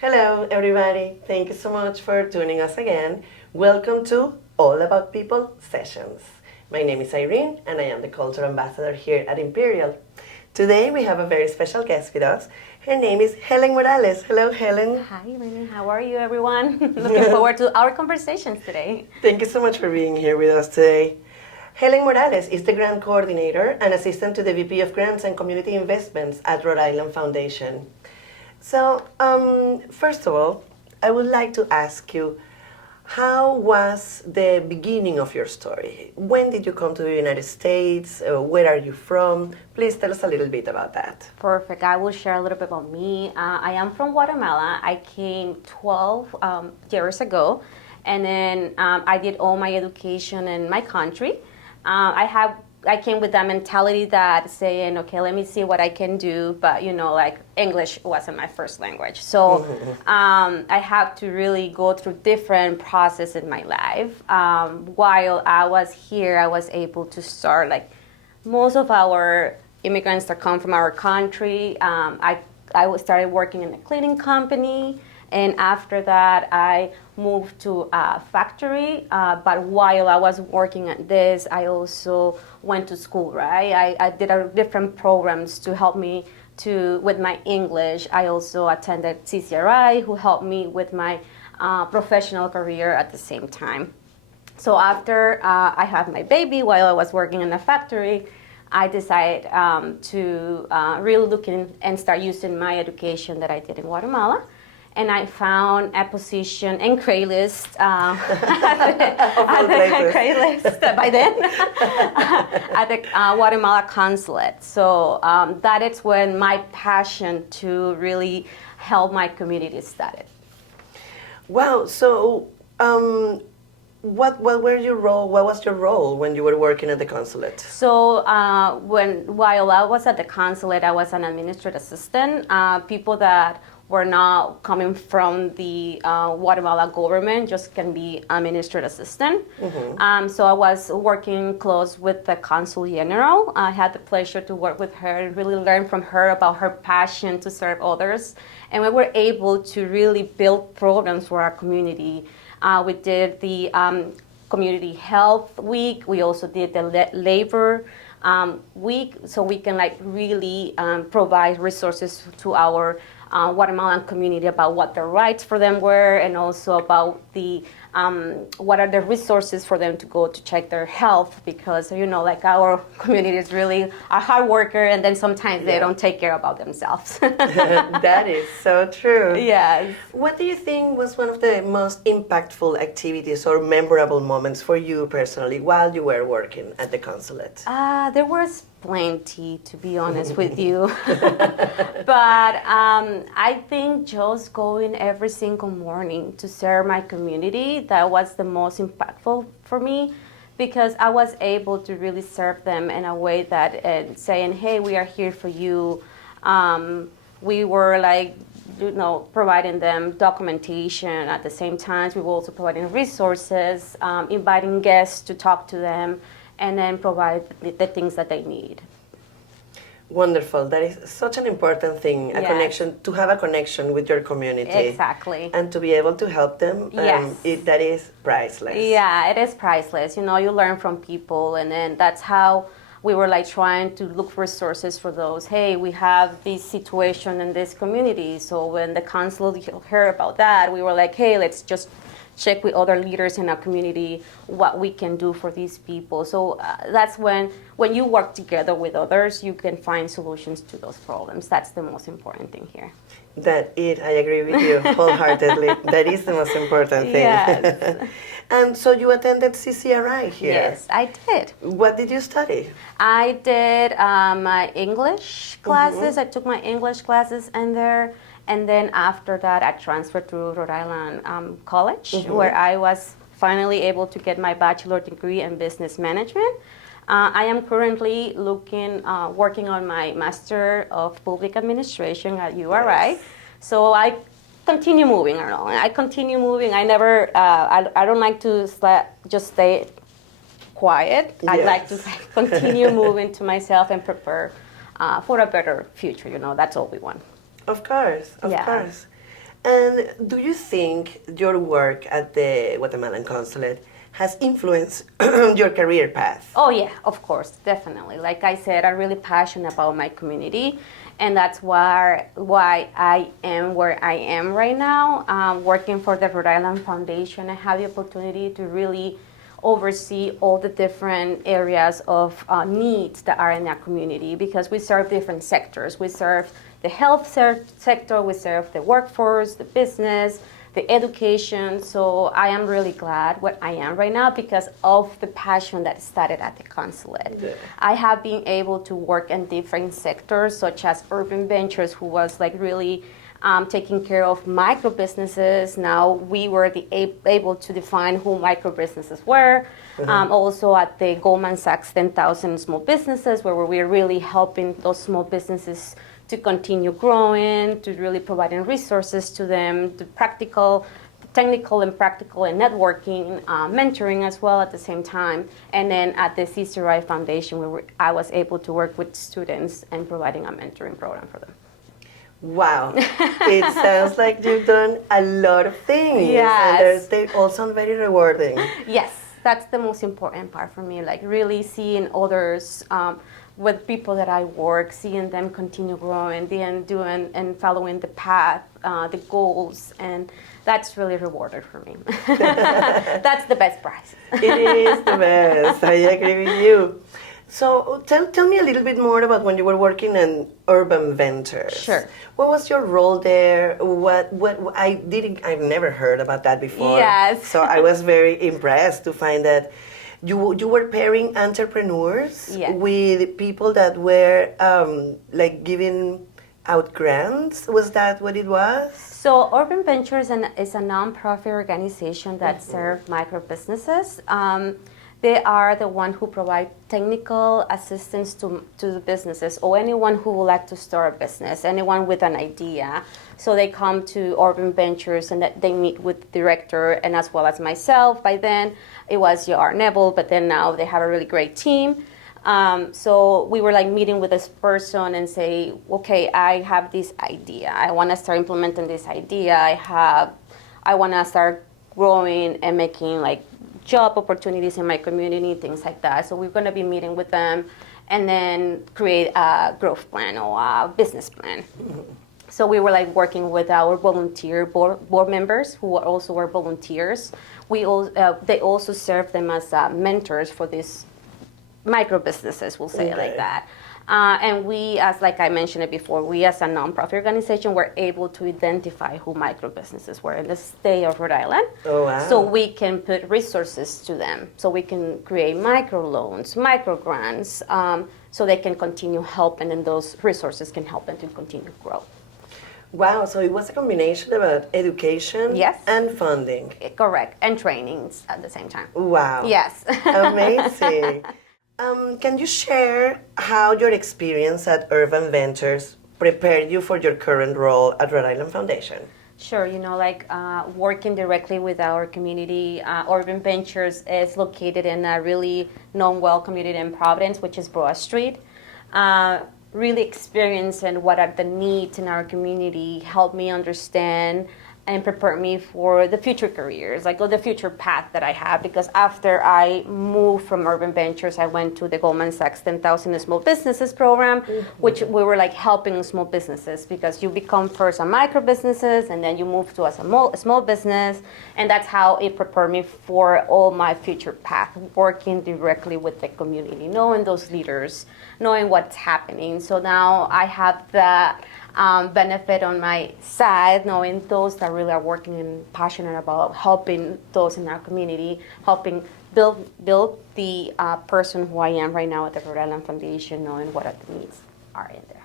Hello, everybody. Thank you so much for tuning us again. Welcome to All About People Sessions. My name is Irene, and I am the Culture Ambassador here at Imperiall. Today, we have a very special guest with us. Her name is Helen Morales. Hello, Helen. Hi, Irene. How are you, everyone? Looking forward to our conversations today. Thank you so much for being here with us today. Helen Morales is the Grant Coordinator and Assistant to the VP of Grants and Community Investments at Rhode Island Foundation. So, first of all, I would like to ask you, how was the beginning of your story? When did you come to the United States? Where are you from? Please tell us a little bit about that. Perfect. I will share a little bit about me. I am from Guatemala. I came 12 years ago, and then I did all my education in my country. I came with that mentality that saying, okay, let me see what I can do, but like English wasn't my first language. So I had to really go through different processes in my life. While I was here, I was able to start, like most of our immigrants that come from our country, I started working in a cleaning company. And after that, I moved to a factory. But while I was working at this, I also went to school, right? I did different programs to help me with my English. I also attended CCRI, who helped me with my professional career at the same time. So after I had my baby, while I was working in the factory, I decided to really look in and start using my education that I did in Guatemala. And I found a position in Craigslist, Craigslist by then, at the Guatemala consulate. So that is when my passion to really help my community started. Wow. So, what was your role when you were working at the consulate? So while I was at the consulate, I was an administrative assistant. People that were not coming from the Guatemala government just can be administrative assistant. Mm-hmm. So I was working close with the consul general. I had the pleasure to work with her and really learn from her about her passion to serve others. And we were able to really build programs for our community. We did the Community Health Week. We also did the Labor Week, so we can really provide resources to our Guatemalan community about what the rights for them were, and also about the what are the resources for them to go to check their health, because like our community is really a hard worker, and then sometimes they don't take care about themselves. That is so true. Yes. What do you think was one of the most impactful activities or memorable moments for you personally while you were working at the consulate? There was plenty, to be honest with you. But I think just going every single morning to serve my community, that was the most impactful for me, because I was able to really serve them in a way that saying, hey, we are here for you. We were providing them documentation at the same time. We were also providing resources, inviting guests to talk to them, and then provide the things that they need. Wonderful. That is such an important thing, to have a connection with your community. Exactly. And to be able to help them, that is priceless. Yeah, it is priceless. You learn from people, and then that's how we were trying to look for resources for those. Hey, we have this situation in this community. So when the council heard about that, we were like, hey, let's just check with other leaders in our community what we can do for these people. So that's when you work together with others, you can find solutions to those problems. That's the most important thing here. I agree with you wholeheartedly. That is the most important thing. Yes. And so you attended CCRI here. Yes, I did. What did you study? I did my English classes. I took my English classes in there. And then after that, I transferred to Rhode Island College, where I was finally able to get my bachelor degree in business management. I am currently working on my Master of Public Administration at URI. Yes. So I continue moving around. I continue moving. I never, I don't like to just stay quiet. Yes. I like to continue moving to myself and prepare for a better future. You know, that's all we want. Of course, of course. And do you think your work at the Guatemalan consulate has influenced your career path? Oh yeah, of course, definitely. Like I said, I'm really passionate about my community, and that's why I am where I am right now, working for the Rhode Island Foundation. I have the opportunity to really oversee all the different areas of needs that are in our community, because we serve different sectors. We serve the health sector, we serve the workforce, the business, the education. So I am really glad what I am right now because of the passion that started at the consulate. Yeah. I have been able to work in different sectors, such as urban ventures, who was like really taking care of micro businesses. Now we were able to define who micro businesses were. Also at the Goldman Sachs 10,000 small businesses, where we're really helping those small businesses to continue growing, to really providing resources to them, to technical and practical and networking, mentoring as well at the same time. And then at the CCRI Foundation, where I was able to work with students and providing a mentoring program for them. Wow, it sounds like you've done a lot of things. Yes. And they all sound very rewarding. Yes, that's the most important part for me, like really seeing others, with people that I work, seeing them continue growing, then doing and following the path, the goals, and that's really rewarded for me. That's the best prize. It is the best. I agree with you. So tell me a little bit more about when you were working in Urban Ventures. Sure. What was your role there? I've never heard about that before. Yes. So I was very impressed to find that you were pairing entrepreneurs Yes. with people that were like giving out grants. Was that what it was? So Urban Ventures is a nonprofit organization that serves micro businesses. They are the one who provide technical assistance to the businesses, or anyone who would like to start a business, anyone with an idea. So they come to Urban Ventures and they meet with the director and as well as myself. By then it was J.R. Neville, but then now they have a really great team. So we were like meeting with this person and say, okay, I have this idea. I want to start implementing this idea. I want to start growing and making like job opportunities in my community, things like that. So we're going to be meeting with them and then create a growth plan or a business plan. So we were like working with our volunteer board members who are also our volunteers. They also serve them as mentors for these micro businesses, we'll say it like that. And we, as like I mentioned it before, we as a nonprofit organization were able to identify who micro businesses were in the state of Rhode Island. Oh, wow. So we can put resources to them. So we can create micro loans, micro grants, so they can continue helping, and those resources can help them to continue to grow. Wow, so it was a combination about education Yes. and funding. Correct, and trainings at the same time. Wow. Yes. Amazing. Can you share how your experience at Urban Ventures prepared you for your current role at Rhode Island Foundation? Sure, working directly with our community. Urban Ventures is located in a really known well community in Providence, which is Broad Street. Really experiencing what are the needs in our community helped me understand and prepare me for the future careers, like the future path that I have. Because after I moved from Urban Ventures, I went to the Goldman Sachs 10,000 Small Businesses program, which we were like helping small businesses, because you become first a micro businesses and then you move to a small business. And that's how it prepared me for all my future path, working directly with the community, knowing those leaders, knowing what's happening. So now I have that benefit on my side, knowing those that really are working and passionate about helping those in our community, helping build the person who I am right now at the Rhode Island Foundation, knowing what the needs are in there.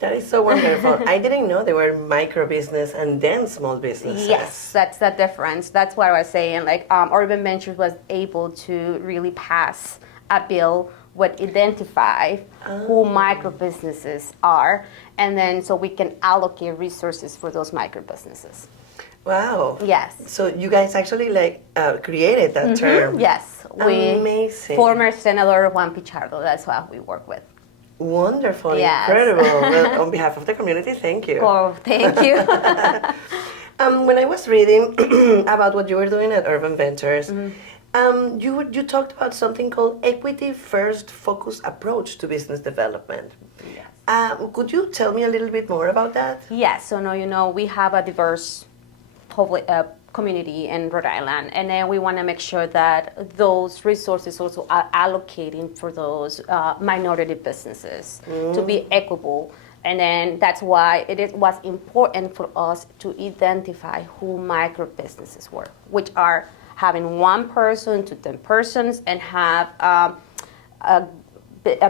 That is so wonderful. I didn't know there were micro business and then small businesses. Yes, that's the difference. That's what I was saying. Like Urban Ventures was able to really pass a bill would identify who micro businesses are, and then so we can allocate resources for those micro businesses. Wow. Yes. So you guys actually created that term. Yes. Amazing. Former Senator Juan Pichardo, that's what we work with. Wonderful, Yes. incredible. Well, on behalf of the community, thank you. Oh, thank you. When I was reading about what you were doing at Urban Ventures, you talked about something called equity first focus approach to business development. Yes. Could you tell me a little bit more about that? Yes, so now we have a diverse community in Rhode Island, and then we want to make sure that those resources also are allocating for those minority businesses to be equitable. And then that's why was important for us to identify who micro businesses were, which are having 1 person to 10 persons and have a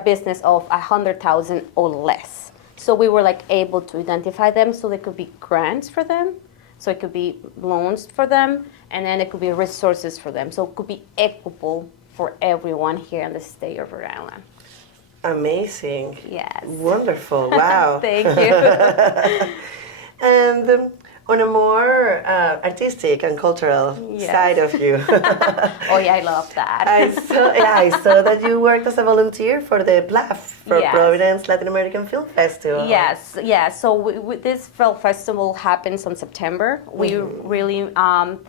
business of 100,000 or less. So we were able to identify them, so there could be grants for them. So it could be loans for them, and then it could be resources for them. So it could be equitable for everyone here in the state of Rhode Island. Amazing. Yes. Wonderful. Wow. Thank you. And on a more artistic and cultural Yes. side of you, Oh yeah, I love that. I saw that you worked as a volunteer for the PLAF, for Yes. Providence Latin American Film Festival. Yes, yes. So this film festival happens on September. We really,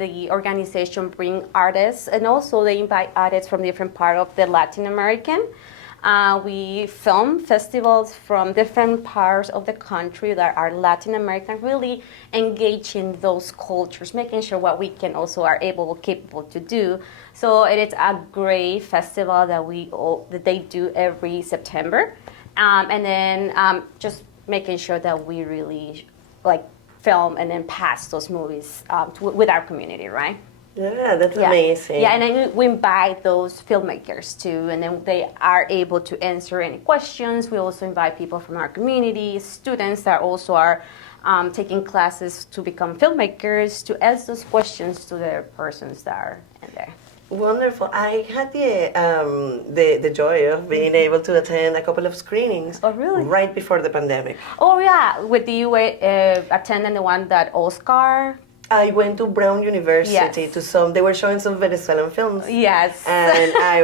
the organization bring artists, and also they invite artists from different part of the Latin American. We film festivals from different parts of the country that are Latin American, really engaging those cultures, making sure what we can also are capable to do. So it is a great festival that they do every September, and then just making sure that we really film and then pass those movies with our community, right? Yeah, that's amazing. Yeah, and then we invite those filmmakers too, and then they are able to answer any questions. We also invite people from our community, students that also are taking classes to become filmmakers, to ask those questions to the persons that are in there. Wonderful. I had the joy of being able to attend a couple of screenings. Oh, really? Right before the pandemic. Oh yeah, with you attending the one that Oscar. I went to Brown University Yes. they were showing some Venezuelan films. Yes. And I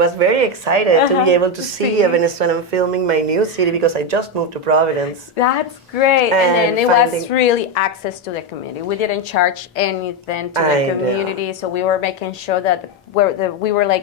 was very excited to be able to see a Venezuelan film in my new city because I just moved to Providence. That's great. And then it was finding- really access to the community. We didn't charge anything to I the know. community, so we were making sure that we were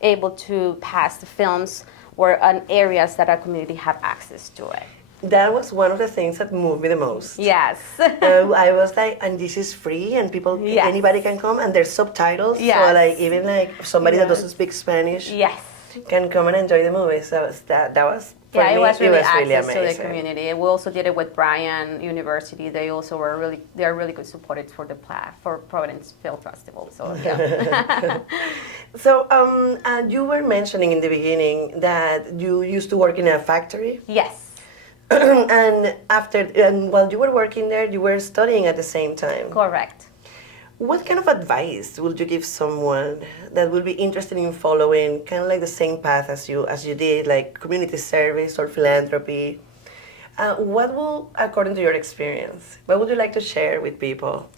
able to pass the films were in areas that our community had access to it. That was one of the things that moved me the most. Yes. I was like, and this is free, and Yes. anybody can come, and there's subtitles. Yes. So even somebody that Yes. doesn't speak Spanish Yes. can come and enjoy the movie. So that was for Yeah, me, it was really access to the amazing. community. We also did it with Bryan University. They also they are really good supported for for Providence Film Festival. So yeah. So you were mentioning in the beginning that you used to work in a factory. Yes. and while you were working there, you were studying at the same time. Correct. What kind of advice would you give someone that would be interested in following kind of like the same path as you did, like community service or philanthropy? What will, according to your experience, what would you like to share with people?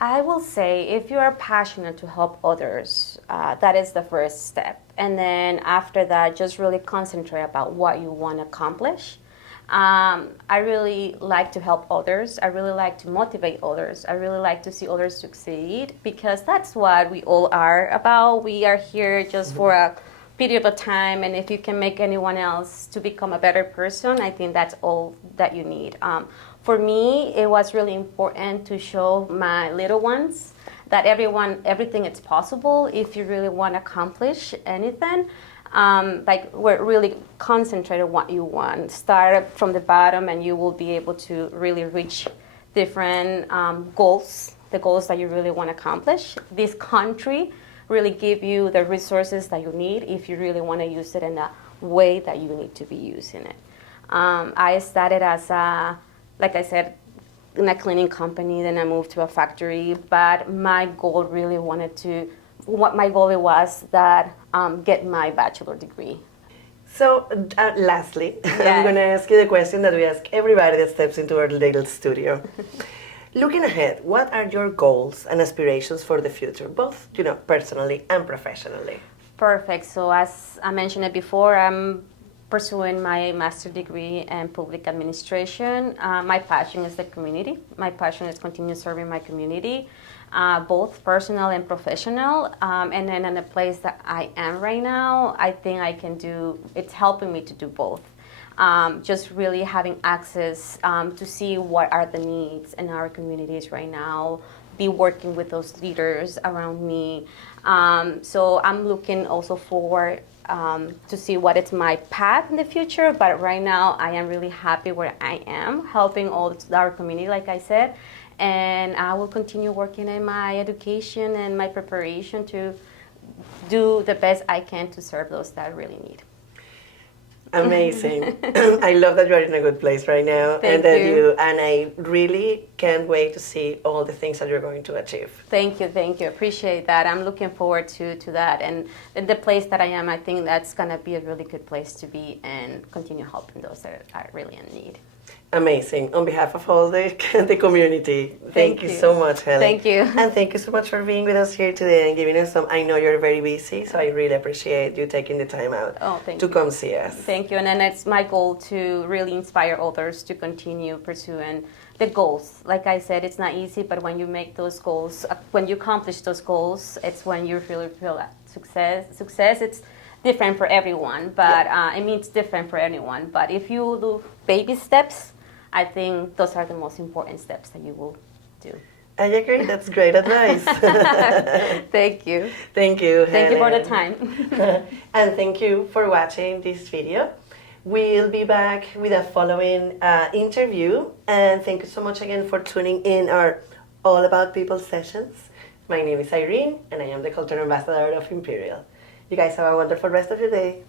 I will say if you are passionate to help others, that is the first step. And then after that, just really concentrate about what you want to accomplish. I really like to help others. I really like to motivate others. I really like to see others succeed because that's what we all are about. We are here just for a period of time, and if you can make anyone else to become a better person, I think that's all that you need. For me, it was really important to show my little ones that everything is possible if you really want to accomplish anything. We're really concentrate on what you want. Start from the bottom, and you will be able to really reach different goals, the goals that you really want to accomplish. This country really give you the resources that you need if you really want to use it in the way that you need to be using it. I started as like I said, in a cleaning company, then I moved to a factory, but my goal was that get my bachelor degree. So, lastly, I'm going to ask you the question that we ask everybody that steps into our little studio. Looking ahead, what are your goals and aspirations for the future, both personally and professionally? Perfect. So as I mentioned it before, I'm pursuing my master's degree in public administration. My passion is the community. My passion is continue serving my community, both personal and professional. And then in the place that I am right now, I think I can do, it's helping me to do both. Just really having access to see what are the needs in our communities right now, be working with those leaders around me. So I'm looking also forward to see what is my path in the future, but right now I am really happy where I am, helping all our community, like I said, and I will continue working in my education and my preparation to do the best I can to serve those that really need. Amazing. I love that you're in a good place right now. Thank and you. And I really can't wait to see all the things that you're going to achieve. Thank you. Appreciate that. I'm looking forward to that. And the place that I am, I think that's going to be a really good place to be and continue helping those that are really in need. Amazing. On behalf of all the community, thank you so much, Helen. Thank you. And thank you so much for being with us here today and giving us some. I know you're very busy, so I really appreciate you taking the time out to come see us. Thank you. And then it's my goal to really inspire others to continue pursuing the goals. Like I said, it's not easy, but when you make those goals, when you accomplish those goals, it's when you really feel that success. It's different for everyone, but I mean, it's different for anyone. But if you do baby steps, I think those are the most important steps that you will do. I agree. That's great advice. Thank you. Thank you, Helen. Thank you for the time. And thank you for watching this video. We'll be back with a following interview. And thank you so much again for tuning in our All About People sessions. My name is Irene, and I am the Culture Ambassador of Imperiall. You guys have a wonderful rest of your day.